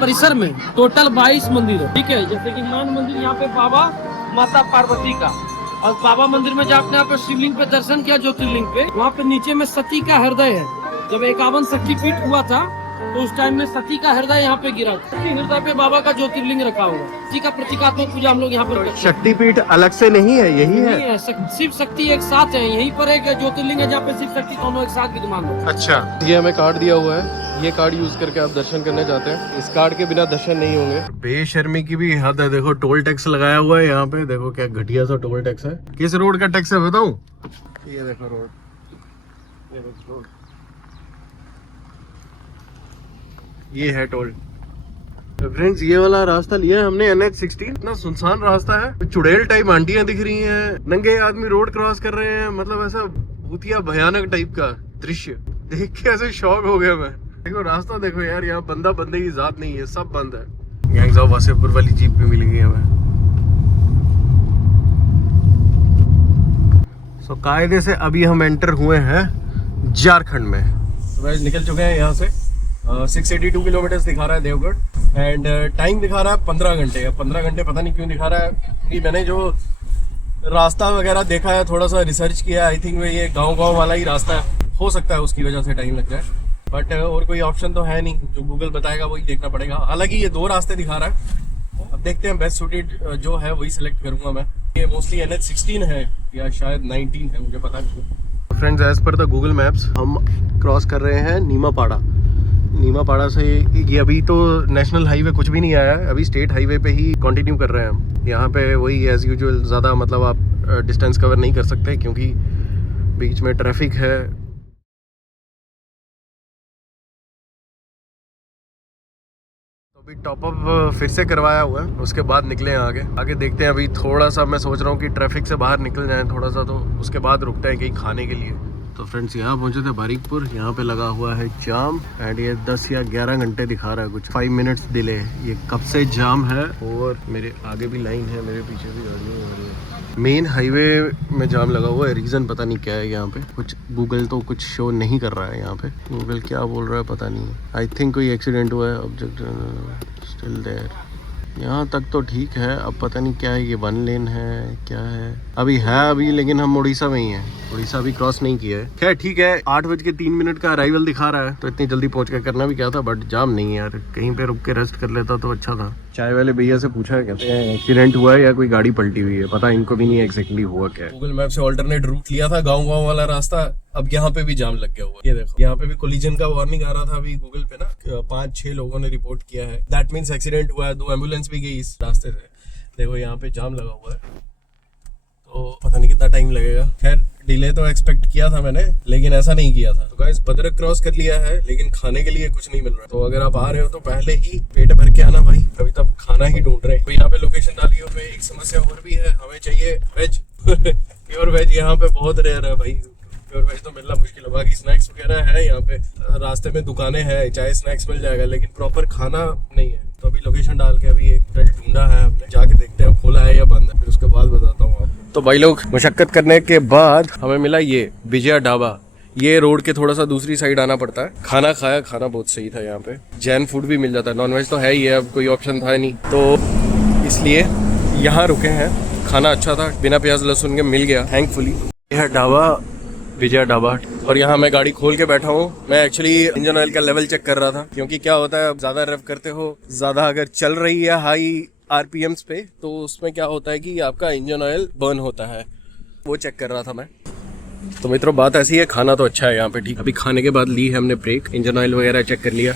परिसर में टोटल 22 मंदिर है, ठीक है। जैसे कि मेन मंदिर यहाँ पे बाबा माता पार्वती का, और बाबा मंदिर में जब आपने यहाँ पे शिवलिंग पे दर्शन किया ज्योतिर्लिंग पे, वहाँ पे नीचे में सती का हृदय है। जब 51 शक्तिपीठ हुआ था तो उस टाइम में सती का हृदय यहाँ पे गिरा, सती हृदय पे बाबा का ज्योतिर्लिंग रखा हुआ है। सती का प्रतीकात्मक पूजा हम लोग यहाँ पर। शक्तिपीठ अलग से नहीं है, यही है? शिव शक्ति एक साथ है। यहीं पर एक ज्योतिर्लिंग है जहाँ पे शिव शक्ति दोनों एक साथ विद्यमान है। अच्छा, ये हमें कार्ड दिया हुआ है, ये कार्ड यूज करके आप दर्शन करने जाते हैं। इस कार्ड के बिना दर्शन नहीं होंगे। बेशर्मी की भी हद है, देखो टोल टैक्स लगाया हुआ है यहाँ पे। देखो क्या घटिया सा टोल टैक्स है। किस रोड का टैक्स है बताऊं? ये देखो रोड, ये देखो रोड, ये है टोल। फ्रेंड्स, ये वाला रास्ता लिया है हमने NH-16। इतना सुनसान रास्ता है, चुड़ैल टाइप आंटियां दिख रही हैं, नंगे आदमी रोड क्रॉस कर रहे हैं। मतलब ऐसा भूतिया भयानक टाइप का दृश्य देख के ऐसे शॉक हो गया मैं। देखो रास्ता देखो यार, यहाँ बंदा बंदे की जात नहीं है, सब बंद है। गैंग्स ऑफ वासेपुर वाली जीप भी मिलेंगी हमें। सो कायदे से अभी हम एंटर हुए हैं झारखंड में। तो निकल चुके हैं यहाँ से। 682 किलोमीटर दिखा रहा है देवगढ़, एंड टाइम दिखा रहा है 15 घंटे। अब 15 घंटे पता नहीं क्यों दिखा रहा है, क्योंकि मैंने जो रास्ता वगैरह देखा है, थोड़ा सा रिसर्च किया, आई थिंक ये गांव वाला ही रास्ता है। हो सकता है उसकी वजह से टाइम लग जाए, बट और कोई ऑप्शन तो है नहीं। जो गूगल बताएगा वही देखना पड़ेगा। हालांकि ये 2 रास्ते दिखा रहा है, अब देखते हैं। बेस्ट सूटेड जो है वही सिलेक्ट करूंगा मैं। ये मोस्टली NH-16 है या शायद 19 है, मुझे पता नहीं। Friends, as per the Google maps हम क्रॉस कर रहे हैं नीमापाड़ा। नीमापाड़ा से ये अभी तो नेशनल हाईवे कुछ भी नहीं आया है, अभी स्टेट हाईवे पे ही कंटिन्यू कर रहे हैं हम। यहाँ पे वही एज यूजुअल, ज़्यादा मतलब आप डिस्टेंस कवर नहीं कर सकते क्योंकि बीच में ट्रैफिक है। तो अभी टॉपअप फिर से करवाया हुआ है, उसके बाद निकले हैं आगे देखते हैं। अभी थोड़ा सा मैं सोच रहा हूँ कि ट्रैफिक से बाहर निकल जाएं थोड़ा सा, तो उसके बाद रुकते हैं कहीं खाने के लिए। तो फ्रेंड्स, यहाँ पहुंचे थे बारिकपुर। यहाँ पे लगा हुआ है जाम, एंड ये 10 या 11 घंटे दिखा रहा है, कुछ 5 मिनट्स डिले। ये कब से जाम है, और मेरे आगे भी लाइन है, मेरे पीछे भी गाड़ी है। मेन हाईवे में जाम लगा हुआ है, रीज़न पता नहीं क्या है। यहाँ पे कुछ गूगल तो कुछ शो नहीं कर रहा है। यहाँ पे गूगल क्या बोल रहा है पता नहीं। आई थिंक कोई एक्सीडेंट हुआ है, ऑब्जेक्ट स्टिल देयर। यहाँ तक तो ठीक है, अब पता नहीं क्या है, ये 1 लेन है क्या है। अभी लेकिन हम उड़ीसा में ही हैं, उड़ीसा अभी क्रॉस नहीं किया है। खैर ठीक है, 8:03 का अराइवल दिखा रहा है, तो इतनी जल्दी पहुंच के करना भी क्या था। बट जाम नहीं है यार, कहीं पे रुक के रेस्ट कर लेता तो अच्छा था। चाय वाले भैया से पूछा, कहते हैं एक्सीडेंट हुआ है या कोई गाड़ी पलटी हुई है, पता इनको भी नहीं एग्जैक्टली हुआ क्या है। गूगल मैप से ऑल्टरनेट रूट लिया था, गाँव वाला रास्ता, अब यहाँ पे भी जाम लग गया हुआ। ये देखो, यहाँ पे भी कोलिजन का वार्निंग आ रहा था अभी गूगल पे ना, 5-6 लोगों ने रिपोर्ट किया है। दैट मीन्स एक्सीडेंट हुआ है। 2 एम्बुलेंस भी गई इस रास्ते से। देखो यहाँ पे जाम लगा हुआ है, तो पता नहीं कितना टाइम लगेगा। खैर डिले तो एक्सपेक्ट किया था मैंने, लेकिन ऐसा नहीं किया था। तो गाइस, भद्रक क्रॉस कर लिया है, लेकिन खाने के लिए कुछ नहीं मिल रहा। तो अगर आप आ रहे हो तो पहले ही पेट भर के आना भाई, अभी तक खाना ही ढूंढ रहे हैं। तो यहाँ पे लोकेशन डाली हुई है। एक समस्या और भी है, हमें चाहिए वेज। प्योर वेज यहाँ पे बहुत रेयर है भाई, प्योर वेज तो मिलना मुश्किल है। बाकी स्नैक्स वगैरह है यहाँ पे, रास्ते में दुकानें हैं, चाहे स्नैक्स मिल जाएगा, लेकिन प्रॉपर खाना नहीं है। तो अभी लोकेशन डाल के अभी एक होटल ढूंढा है हमने, जाके देखते हैं खुला है या बंद है, फिर उसके बाद बताता हूँ आपको। तो भाई लोग, मुशक्कत करने के बाद हमें मिला ये विजया ढाबा। ये रोड के थोड़ा सा दूसरी साइड आना पड़ता है। खाना खाया, खाना बहुत सही था। यहाँ पे जैन फूड भी मिल जाता है, नॉनवेज तो है ही है, अब कोई ऑप्शन था नहीं, तो इसलिए यहाँ रुके हैं। खाना अच्छा था, बिना प्याज लहसुन के मिल गया थैंकफुली। यह ढाबा विजय ढाबा, और यहाँ मैं गाड़ी खोल के बैठा हूँ। मैं एक्चुअली इंजन ऑयल का लेवल चेक कर रहा था, क्योंकि क्या होता है, ज्यादा रेव करते हो, ज्यादा अगर चल रही है हाई RPMs पे, तो उसमें क्या होता है कि आपका इंजन ऑयल बर्न होता है। वो चेक कर रहा था मैं। तो मित्रों, बात ऐसी है, खाना तो अच्छा है यहाँ पे, ठीक। अभी खाने के बाद ली है हमने ब्रेक, इंजन ऑयल वगैरह चेक कर लिया,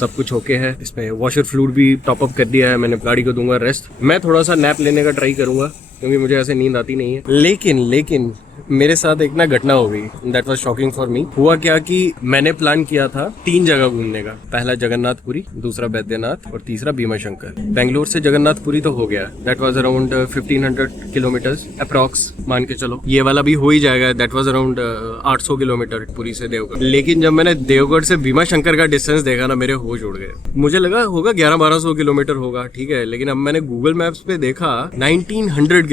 सब कुछ ओके है। इसमें वॉशर फ्लूइड भी टॉप अप कर दिया है मैंने। गाड़ी को दूंगा रेस्ट। मैं थोड़ा सा नैप लेने का ट्राई करूंगा, क्योंकि मुझे ऐसे नींद आती नहीं है। लेकिन मेरे साथ एक ना घटना हो गई, that was shocking for me. हुआ क्या कि मैंने प्लान किया था 3 जगह घूमने का। पहला जगन्नाथपुरी, दूसरा बैद्यनाथ, और तीसरा भीमाशंकर। बेंगलोर से जगन्नाथपुरी तो हो गया, that was around 1500 kilometre approx, मान के चलो। ये वाला भी हो ही जाएगा, that was around 800 kilometre Puri से देवगढ़। लेकिन जब मैंने देवगढ़ से भीमाशंकर का डिस्टेंस देखा ना, मेरे होश उड़ गए। मुझे लगा होगा 1100-1200 किलोमीटर होगा, ठीक है, लेकिन अब मैंने गूगल मैप्स पे देखा 1900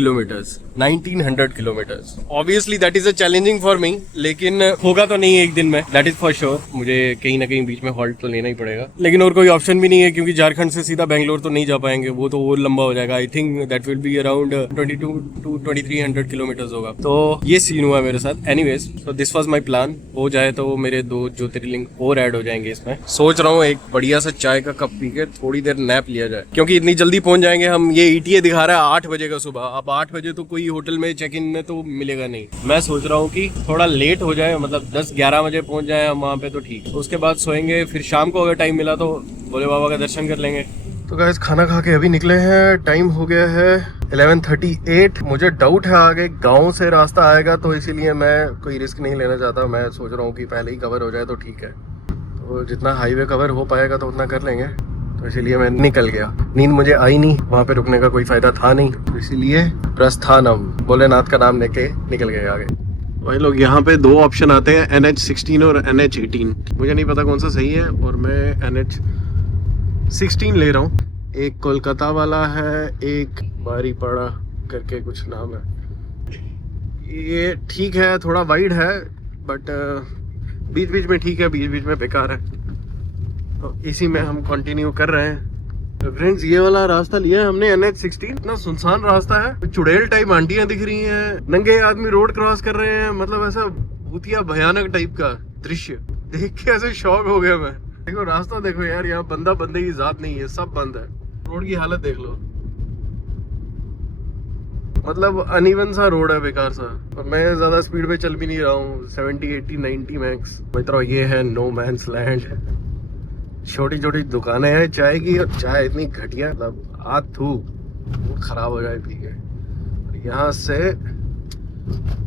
kilometre. Obviously that is a challenging for me, लेकिन होगा तो नहीं एक दिन में, दैट इज फॉर श्योर। मुझे कहीं ना कहीं बीच में हॉल्ट तो लेना ही पड़ेगा, लेकिन और कोई ऑप्शन भी नहीं है क्योंकि झारखंड से सीधा बेंगलोर तो नहीं जा पाएंगे, वो तो और लंबा हो जाएगा। I think that will be around 22 to 2300 kilometre होगा। तो ये सीन हुआ मेरे साथ। एनीवेज, तो दिस वाज माय प्लान। हो जाए तो मेरे 2 ज्योतिर्लिंग और ऐड हो जाएंगे इसमें। सोच रहा हूँ एक बढ़िया सा चाय का कप पी के थोड़ी देर नैप लिया जाए, क्योंकि इतनी जल्दी पहुंच जाएंगे हम। ये ETA दिखा रहा है 8 बजे का सुबह। अब 8 बजे तो कोई होटल में चेक इन में तो मिलेगा नहीं। मैं सोच रहा हूँ कि थोड़ा लेट हो जाए, मतलब 10-11 बजे पहुंच जाए हम वहाँ पे तो ठीक। उसके बाद सोएंगे, फिर शाम को अगर टाइम मिला तो भोले बाबा का दर्शन कर लेंगे। तो गाइस खाना खा के अभी निकले हैं। टाइम हो गया है 11:38। मुझे डाउट है आगे गांव से रास्ता आएगा, तो इसीलिए मैं कोई रिस्क नहीं लेना चाहता। मैं सोच रहा हूँ कि पहले ही कवर हो जाए तो ठीक है। तो जितना हाईवे कवर हो पाएगा तो उतना कर लेंगे, तो इसीलिए मैं निकल गया। नींद मुझे आई नहीं, वहाँ पे रुकने का कोई फायदा था नहीं, तो इसीलिए प्रस्थानम भोलेनाथ का नाम लेके निकल गए आगे। भाई लोग, यहाँ पे 2 ऑप्शन आते हैं, NH16 और NH18। मुझे नहीं पता कौन सा सही है, और मैं NH16 ले रहा हूँ। एक कोलकाता वाला है, एक बारीपाड़ा करके कुछ नाम है। ये ठीक है, थोड़ा वाइड है, बट बीच बीच में ठीक है, बीच बीच में बेकार है। तो इसी में हम कंटिन्यू कर रहे हैं। तो फ्रेंड्स, ये वाला रास्ता लिया है हमने NH16। इतना सुनसान रास्ता है, चुड़ैल टाइप आंटियां दिख रही हैं, नंगे आदमी रोड क्रॉस कर रहे हैं। मतलब ऐसा भूतिया भयानक टाइप का दृश्य देख के ऐसे शॉक हो गया मैं। देखो रास्ता देखो यार, यहाँ बंदा बंदे की जात नहीं है, सब बंद है। रोड की हालत देख लो, मतलब अनइवन सा रोड है, बेकार सा। और मैं ज्यादा स्पीड पे चल भी नहीं रहा हूँ, 70, 80, 90 मैक्स। मित्रों, ये है नो मैंस लैंड। छोटी छोटी दुकानें हैं चाय की, और चाय इतनी घटिया, मतलब आधू खराब हो जाए पी के। यहाँ से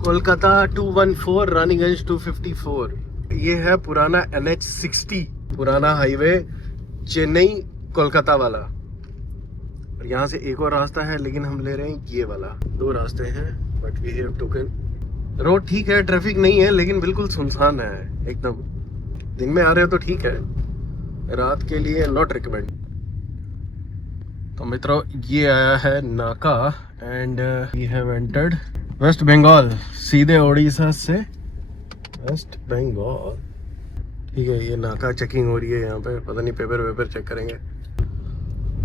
कोलकाता 214, रानीगंज 254। ये है पुराना NH60, पुराना हाईवे चेन्नई कोलकाता वाला। और यहाँ से एक और रास्ता है, लेकिन हम ले रहे हैं ये वाला। 2 रास्ते हैं, but we have taken. Road ठीक है, ट्रैफिक नहीं है, लेकिन बिल्कुल सुनसान है एकदम। दिन में आ रहे हो तो ठीक है, रात के लिए नॉट रिकमेंड। तो मित्रों, ये आया है नाका, and we have entered West Bengal, सीधे उड़ीसा से वेस्ट बंगाल। ठीक है, ये नाका चेकिंग हो रही है यहाँ पे, पता नहीं पेपर वेपर चेक करेंगे।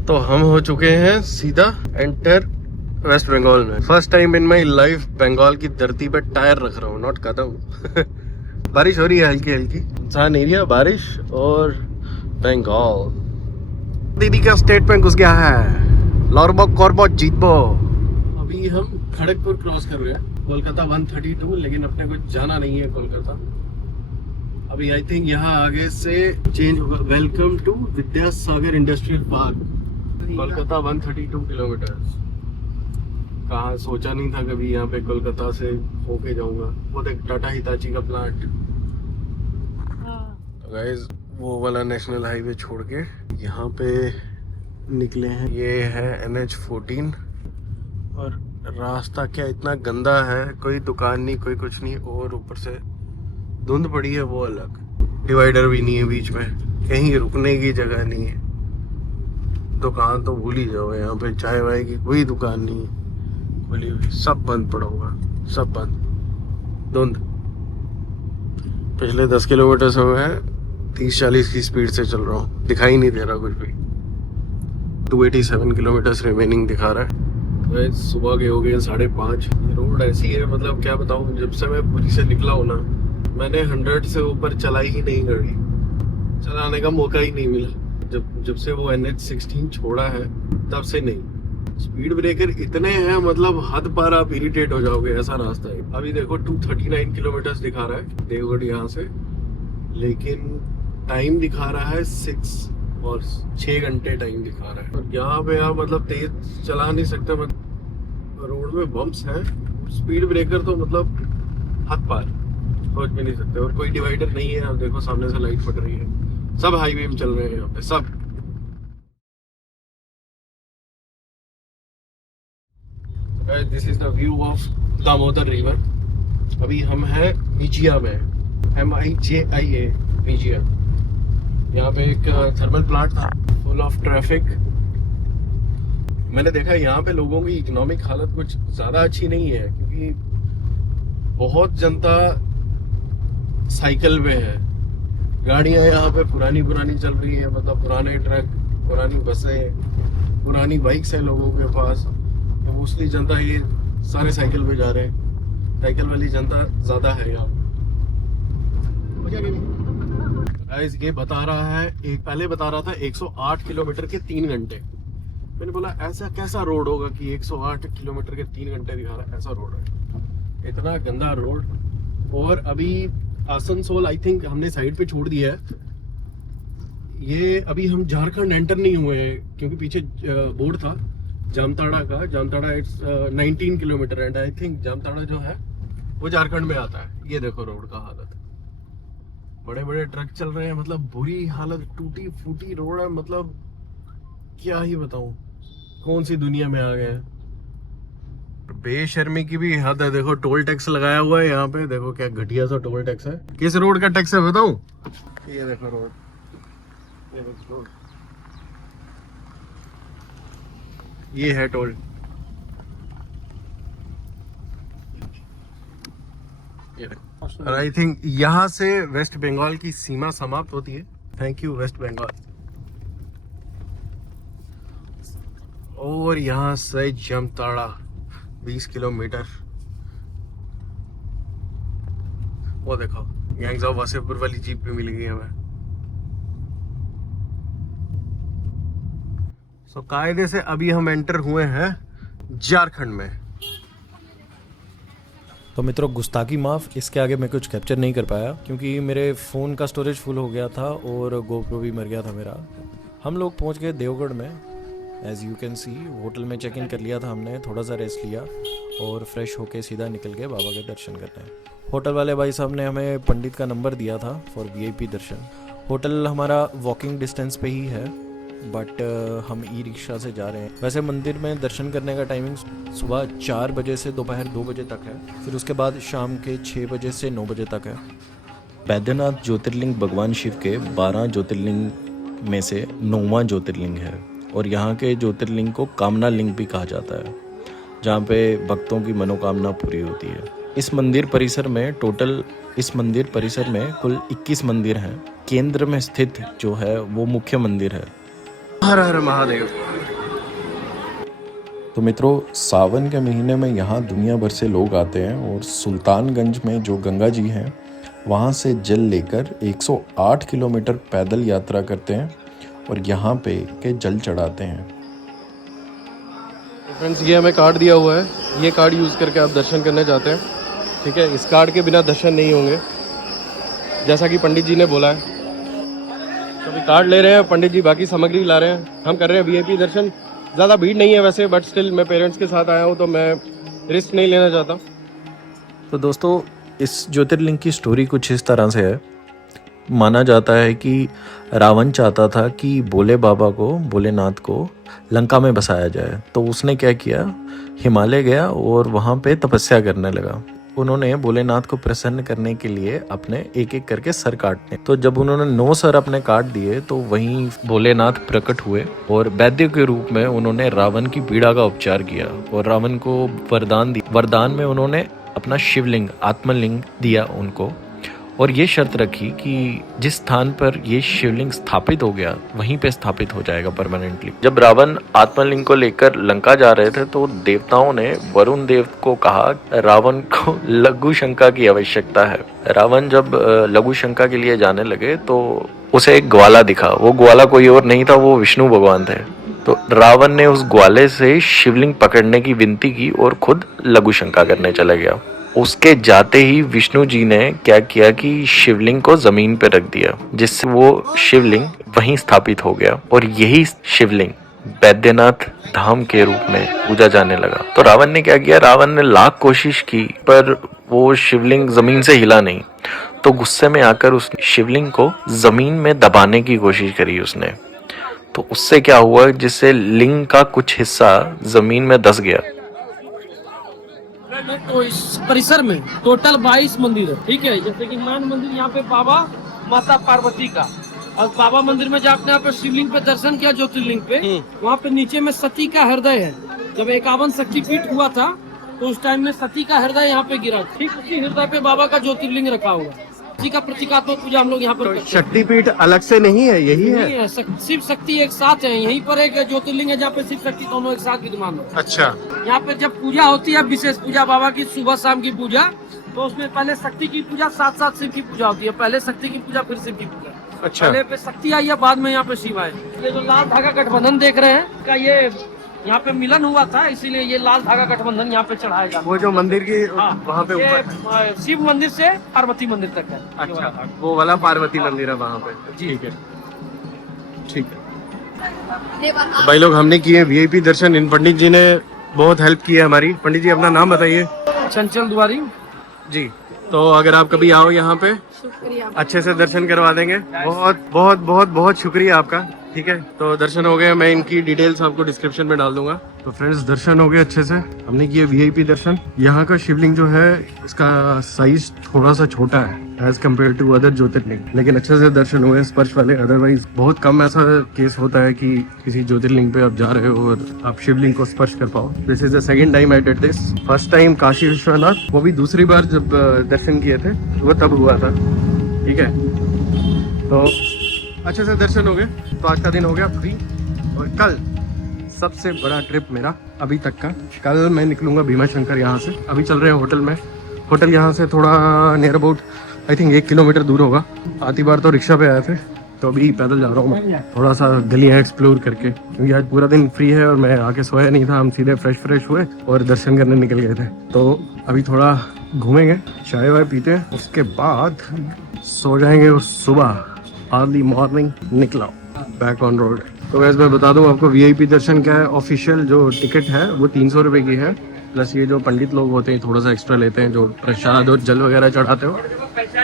तो हम हो चुके हैं सीधा एंटर वेस्ट बंगाल में। First time in my life Bengal की धरती पे टायर रख रहा हूँ, नॉट कदम। बारिश हो रही है हल्की हल्की, इंसान एरिया बारिश और बंगाल। दीदी का स्टेट बैंक घुस गया है, लॉर्बो कॉर्बो जीतबो। अभी हम खड़गपुर क्रॉस कर रहे हैं, कोलकाता 132, लेकिन अपने को जाना नहीं है कोलकाता अभी। आई थिंक यहाँ आगे से चेंज होगा। Welcome to Vidyasagar industrial park, Kolkata 132 किलोमीटर। कहाँ सोचा नहीं था कभी यहाँ पे कोलकाता से होके जाऊंगा। वो देख टाटा हिताची का प्लांट। तो गाइस, वो वाला नेशनल हाईवे छोड़ के यहाँ पे निकले हैं। ये है NH14, और रास्ता क्या इतना गंदा है, कोई दुकान नहीं, कोई कुछ नहीं, और ऊपर से धुंध पड़ी है वो अलग। डिवाइडर भी नहीं है बीच में, कहीं रुकने की जगह नहीं है। दुकान तो भूल ही जाओ, यहाँ पे चाय वाय की कोई दुकान नहीं खुली हुई, सब बंद पड़ा हुआ, सब बंद। धुंध। पिछले 10 किलोमीटर से मैं 30-40 की स्पीड से चल रहा हूँ, दिखाई नहीं दे रहा कुछ भी। 287 किलोमीटर रिमेनिंग दिखा रहा है। सुबह के हो गए 5:30। रोड ऐसी है, मतलब क्या बताऊँ, जब से मैं पुरी से निकला हूँ ना, मैंने 100 से ऊपर चलाई ही नहीं गाड़ी, चलाने का मौका ही नहीं मिला। जब से वो NH16 छोड़ा है तब से नहीं। स्पीड ब्रेकर इतने हैं, मतलब हद पार, आप इरिटेट हो जाओगे, ऐसा रास्ता है। अभी देखो 239 किलोमीटर दिखा रहा है देवगढ़ यहाँ से, लेकिन टाइम दिखा रहा है 6 और 6 घंटे टाइम दिखा रहा है। और यहाँ पे आप मतलब तेज चला नहीं सकते, मतलब रोड में बम्प्स हैं, स्पीड ब्रेकर तो मतलब हद पार, सोच भी नहीं सकते। और कोई डिवाइडर नहीं है, आप देखो सामने से लाइट फट रही है, सब हाईवे में चल रहे हैं यहाँ पे सब। This is the view of Damodar river. अभी हम हैं मिजिया में, MIJIA मिजिया। यहाँ पे एक थर्मल प्लांट था, फुल ऑफ ट्रैफिक। मैंने देखा यहाँ पे लोगों की इकोनॉमिक हालत कुछ ज़्यादा अच्छी नहीं है, क्योंकि बहुत जनता साइकिल पे है। गाड़ियां यहाँ पे पुरानी पुरानी चल रही है, मतलब पुराने ट्रक, पुरानी बसें, पुरानी बाइक्स है लोगों के पास। तो मोस्टली जनता ये सारे साइकिल पे जा रहे हैं। साइकिल वाली जनता ज्यादा है यहाँ। गाइस ये बता रहा है, एक पहले बता रहा था 108 किलोमीटर के 3 घंटे। मैंने बोला ऐसा कैसा रोड होगा कि 108 किलोमीटर के 3 घंटे दिखा रहा है। ऐसा रोड है, इतना गंदा रोड। और अभी आसनसोल आई थिंक हमने साइड पे छोड़ दिया है। ये अभी हम झारखंड एंटर नहीं हुए हैं, क्योंकि पीछे बोर्ड था जामताड़ा का। Jamtara it's 19 kilometre and I think Jamtara जो है वो झारखंड में आता है। ये देखो रोड का हालत, बड़े बड़े ट्रक चल रहे हैं, मतलब बुरी हालत, टूटी फूटी रोड है। मतलब क्या ही बताऊं, कौन सी दुनिया में आ गए हैं। बेशर्मी की भी हद है। देखो टोल टैक्स लगाया हुआ है यहाँ पे। देखो क्या घटिया सा टोल टैक्स है। किस रोड का टैक्स है बताऊं? ये देखो रोड, ये देखो रोड, ये है टोल। और आई थिंक यहाँ से वेस्ट बंगाल की सीमा समाप्त होती है। Thank you West Bengal. और यहाँ से जामताड़ा 20 किलोमीटर। वो देखो गैंग्स ऑफ वासेपुर वाली जीप भी मिल गई हमें। सो कायदे से अभी हम एंटर हुए हैं झारखंड में। तो मित्रों गुस्ताखी माफ़, इसके आगे मैं कुछ कैप्चर नहीं कर पाया क्योंकि मेरे फ़ोन का स्टोरेज फुल हो गया था और गोप्रो भी मर गया था मेरा। हम लोग पहुंच गए देवगढ़ में। As you can see hotel में चेक इन कर लिया था हमने, थोड़ा सा रेस्ट लिया और फ्रेश होके सीधा निकल गए बाबा के दर्शन करने। होटल वाले भाई साहब ने हमें पंडित का नंबर दिया था फॉर VIP दर्शन। होटल हमारा वॉकिंग डिस्टेंस पे ही है, बट हम ई रिक्शा से जा रहे हैं। वैसे मंदिर में दर्शन करने का टाइमिंग सुबह 4 बजे से दोपहर 2 बजे तक है, फिर उसके बाद शाम के 6 बजे से 9 बजे तक है। बैद्यनाथ ज्योतिर्लिंग भगवान शिव के 12 ज्योतिर्लिंग में से 9वां ज्योतिर्लिंग है और यहाँ के ज्योतिर्लिंग को कामना लिंग भी कहा जाता है, जहाँ पे भक्तों की मनोकामना पूरी होती है। इस मंदिर परिसर में कुल 21 मंदिर हैं। केंद्र में स्थित जो है वो मुख्य मंदिर है। हर हर महादेव। तो मित्रों सावन के महीने में यहाँ दुनिया भर से लोग आते हैं और सुल्तानगंज में जो गंगा जी हैं वहाँ से जल लेकर 108 किलोमीटर पैदल यात्रा करते हैं और यहाँ पे के जल चढ़ाते हैं। फ्रेंड्स ये हमें कार्ड दिया हुआ है, ये कार्ड यूज़ करके आप दर्शन करने जाते हैं, ठीक है। इस कार्ड के बिना दर्शन नहीं होंगे, जैसा कि पंडित जी ने बोला है। तो अभी कार्ड ले रहे हैं पंडित जी, बाकी सामग्री ला रहे हैं। हम कर रहे हैं VIP दर्शन। ज़्यादा भीड़ नहीं है वैसे, बट स्टिल मैं पेरेंट्स के साथ आया हूँ तो मैं रिस्क नहीं लेना चाहता। तो दोस्तों इस ज्योतिर्लिंग की स्टोरी कुछ इस तरह से है। माना जाता है कि रावण चाहता था कि भोले बाबा को, भोलेनाथ को लंका में बसाया जाए, तो उसने क्या किया, हिमालय गया और वहाँ पे तपस्या करने लगा। उन्होंने भोलेनाथ को प्रसन्न करने के लिए अपने एक एक करके सर काटने, तो जब उन्होंने 9 सर अपने काट दिए तो वहीं भोलेनाथ प्रकट हुए और वैद्य के रूप में उन्होंने रावण की पीड़ा का उपचार किया और रावण को वरदान दिया। वरदान में उन्होंने अपना शिवलिंग, आत्मलिंग दिया उनको और ये शर्त रखी कि जिस स्थान पर ये शिवलिंग स्थापित हो गया वहीं पे स्थापित हो जाएगा परमानेंटली। जब रावण आत्मलिंग को लेकर लंका जा रहे थे तो देवताओं ने वरुण देव को कहा रावण को लघु शंका की आवश्यकता है। रावण जब लघु शंका के लिए जाने लगे तो उसे एक ग्वाला दिखा। वो ग्वाला कोई और नहीं था, वो विष्णु भगवान थे। तो रावण ने उस ग्वाले से शिवलिंग पकड़ने की विनती की और खुद लघु शंका करने चला गया। उसके जाते ही विष्णु जी ने क्या किया कि शिवलिंग को जमीन पर रख दिया, जिससे वो शिवलिंग वहीं स्थापित हो गया और यही शिवलिंग बैद्यनाथ धाम के रूप में पूजा जाने लगा। तो रावण ने क्या किया, रावण ने लाख कोशिश की पर वो शिवलिंग जमीन से हिला नहीं। तो गुस्से में आकर उस शिवलिंग को जमीन में दबाने की कोशिश करी उसने। तो उससे क्या हुआ, जिससे लिंग का कुछ हिस्सा जमीन में धंस गया। तो इस परिसर में टोटल 22 मंदिर है, ठीक है। जैसे कि मेन मंदिर यहाँ पे बाबा माता पार्वती का, और बाबा मंदिर में जब आपने यहाँ पे शिवलिंग पे दर्शन किया ज्योतिर्लिंग पे, वहाँ पे नीचे में सती का हृदय है। जब 51 शक्तिपीठ हुआ था तो उस टाइम में सती का हृदय यहाँ पे गिरा, ठीक उसी हृदय पे बाबा का ज्योतिर्लिंग रखा हुआ। सती का प्रतीकात्मक पूजा हम लोग यहाँ पर करते हैं। शक्तिपीठ अलग से नहीं है, यही है? नहीं है, शिव शक्ति एक साथ है। यहीं पर एक ज्योतिर्लिंग है जहाँ पे शिव शक्ति दोनों एक साथ विद्यमान है। अच्छा। यहाँ पे जब पूजा होती है, विशेष पूजा बाबा की, सुबह शाम की पूजा, तो उसमें पहले शक्ति की पूजा, साथ साथ शिव की पूजा होती है। पहले शक्ति की पूजा, फिर शिव की पूजा। अच्छा। पहले पे शक्ति आई है, बाद में यहाँ पे शिव आए। ये जो लाल धागा गठबंधन देख रहे हैं का, ये यहाँ पे मिलन हुआ था, इसीलिए ये लाल धागा गठबंधन यहाँ पे चढ़ाया जाता है। वो जो मंदिर की हाँ, वहाँ पे ऊपर है। ये शिव मंदिर से पार्वती मंदिर तक है। अच्छा, वो वाला पार्वती मंदिर है वहाँ पे। ठीक है, ठीक है। तो भाई लोग, हमने किए वीआईपी दर्शन। इन पंडित जी ने बहुत हेल्प की है हमारी। पंडित जी अपना नाम बताइए। चंचल दुआरी जी। तो अगर आप कभी आओ यहाँ पे, अच्छे से दर्शन करवा देंगे। बहुत बहुत बहुत बहुत शुक्रिया आपका। ठीक है, तो दर्शन हो गए। मैं इनकी डिटेल्स आपको डिस्क्रिप्शन में डाल दूंगा। तो फ्रेंड्स, दर्शन हो गए अच्छे से। हमने किए वीआईपी दर्शन। यहाँ का शिवलिंग जो है, इसका साइज थोड़ा सा छोटा है एज कम्पेयर टू अदर ज्योतिर्लिंग, लेकिन अच्छे से दर्शन हुए स्पर्श वाले। अदरवाइज बहुत कम ऐसा केस होता है कि किसी ज्योतिर्लिंग पे आप जा रहे हो और आप शिवलिंग को स्पर्श कर पाओ। This is the second time I did this. First time Kashi Vishwanath, वो भी दूसरी बार जब दर्शन किए थे, वो तब हुआ था। ठीक है, तो अच्छे से दर्शन हो गए। तो आज का दिन हो गया फ्री। और कल सबसे बड़ा ट्रिप मेरा अभी तक का। कल मैं निकलूंगा भीमा शंकर यहाँ से। अभी चल रहे हैं होटल में। होटल यहाँ से थोड़ा near about I think 1 kilometre दूर होगा। आती बार तो रिक्शा पे आए थे, तो अभी पैदल जा रहा हूँ मैं, थोड़ा सा गलियाँ एक्सप्लोर करके, क्योंकि आज पूरा दिन फ्री है और मैं आके सोया नहीं था। हम सीधे फ्रेश हुए और दर्शन करने निकल गए थे। तो अभी थोड़ा घूमेंगे, चाय वाय पीते हैं, उसके बाद सो जाएंगे और सुबह अर्ली मॉर्निंग निकला बैक ऑन रोड। तो वैसे मैं बता दूं आपको, वीआईपी दर्शन क्या है। ऑफिशियल जो टिकट है वो 300 रुपये की है, प्लस ये जो पंडित लोग होते हैं थोड़ा सा एक्स्ट्रा लेते हैं, जो प्रसाद और जल वगैरह चढ़ाते हो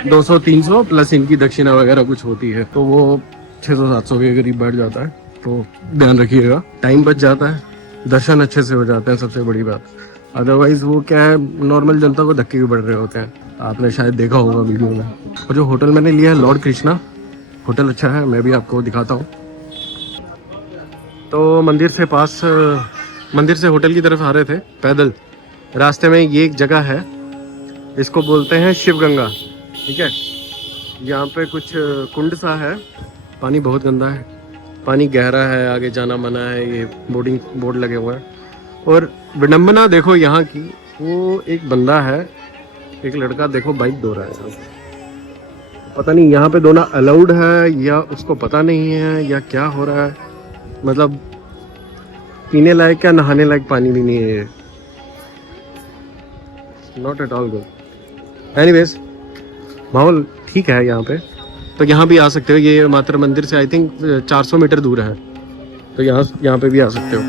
200-300, प्लस इनकी दक्षिणा वगैरह कुछ होती है, तो वो 600-700 के करीब बैठ जाता है। तो ध्यान रखिएगा, टाइम बच जाता है, दर्शन अच्छे से हो जाते हैं, सबसे बड़ी बात। अदरवाइज वो क्या है, नॉर्मल जनता को धक्के भी बढ़ रहे होते हैं, आपने शायद देखा होगा वीडियो में। और जो होटल मैंने लिया है, लॉर्ड कृष्णा होटल, अच्छा है, मैं भी आपको दिखाता हूँ। तो मंदिर से होटल की तरफ आ रहे थे पैदल। रास्ते में ये एक जगह है, इसको बोलते हैं शिव गंगा। ठीक है, यहाँ पे कुछ कुंड सा है, पानी बहुत गंदा है, पानी गहरा है, आगे जाना मना है, ये बोर्डिंग बोर्ड लगे हुए हैं। और विडम्बना देखो यहाँ की, वो एक बंदा है, एक लड़का देखो बाइक धो रहा है। पता नहीं यहाँ पे धोना अलाउड है या उसको पता नहीं है या क्या हो रहा है, मतलब पीने लायक या नहाने लायक पानी भी नहीं है, not at all good. Anyways, माहौल ठीक है यहाँ पे, तो यहाँ भी आ सकते हो। ये मात्र मंदिर से आई थिंक 400 मीटर दूर है, तो यहाँ पे भी आ सकते हो।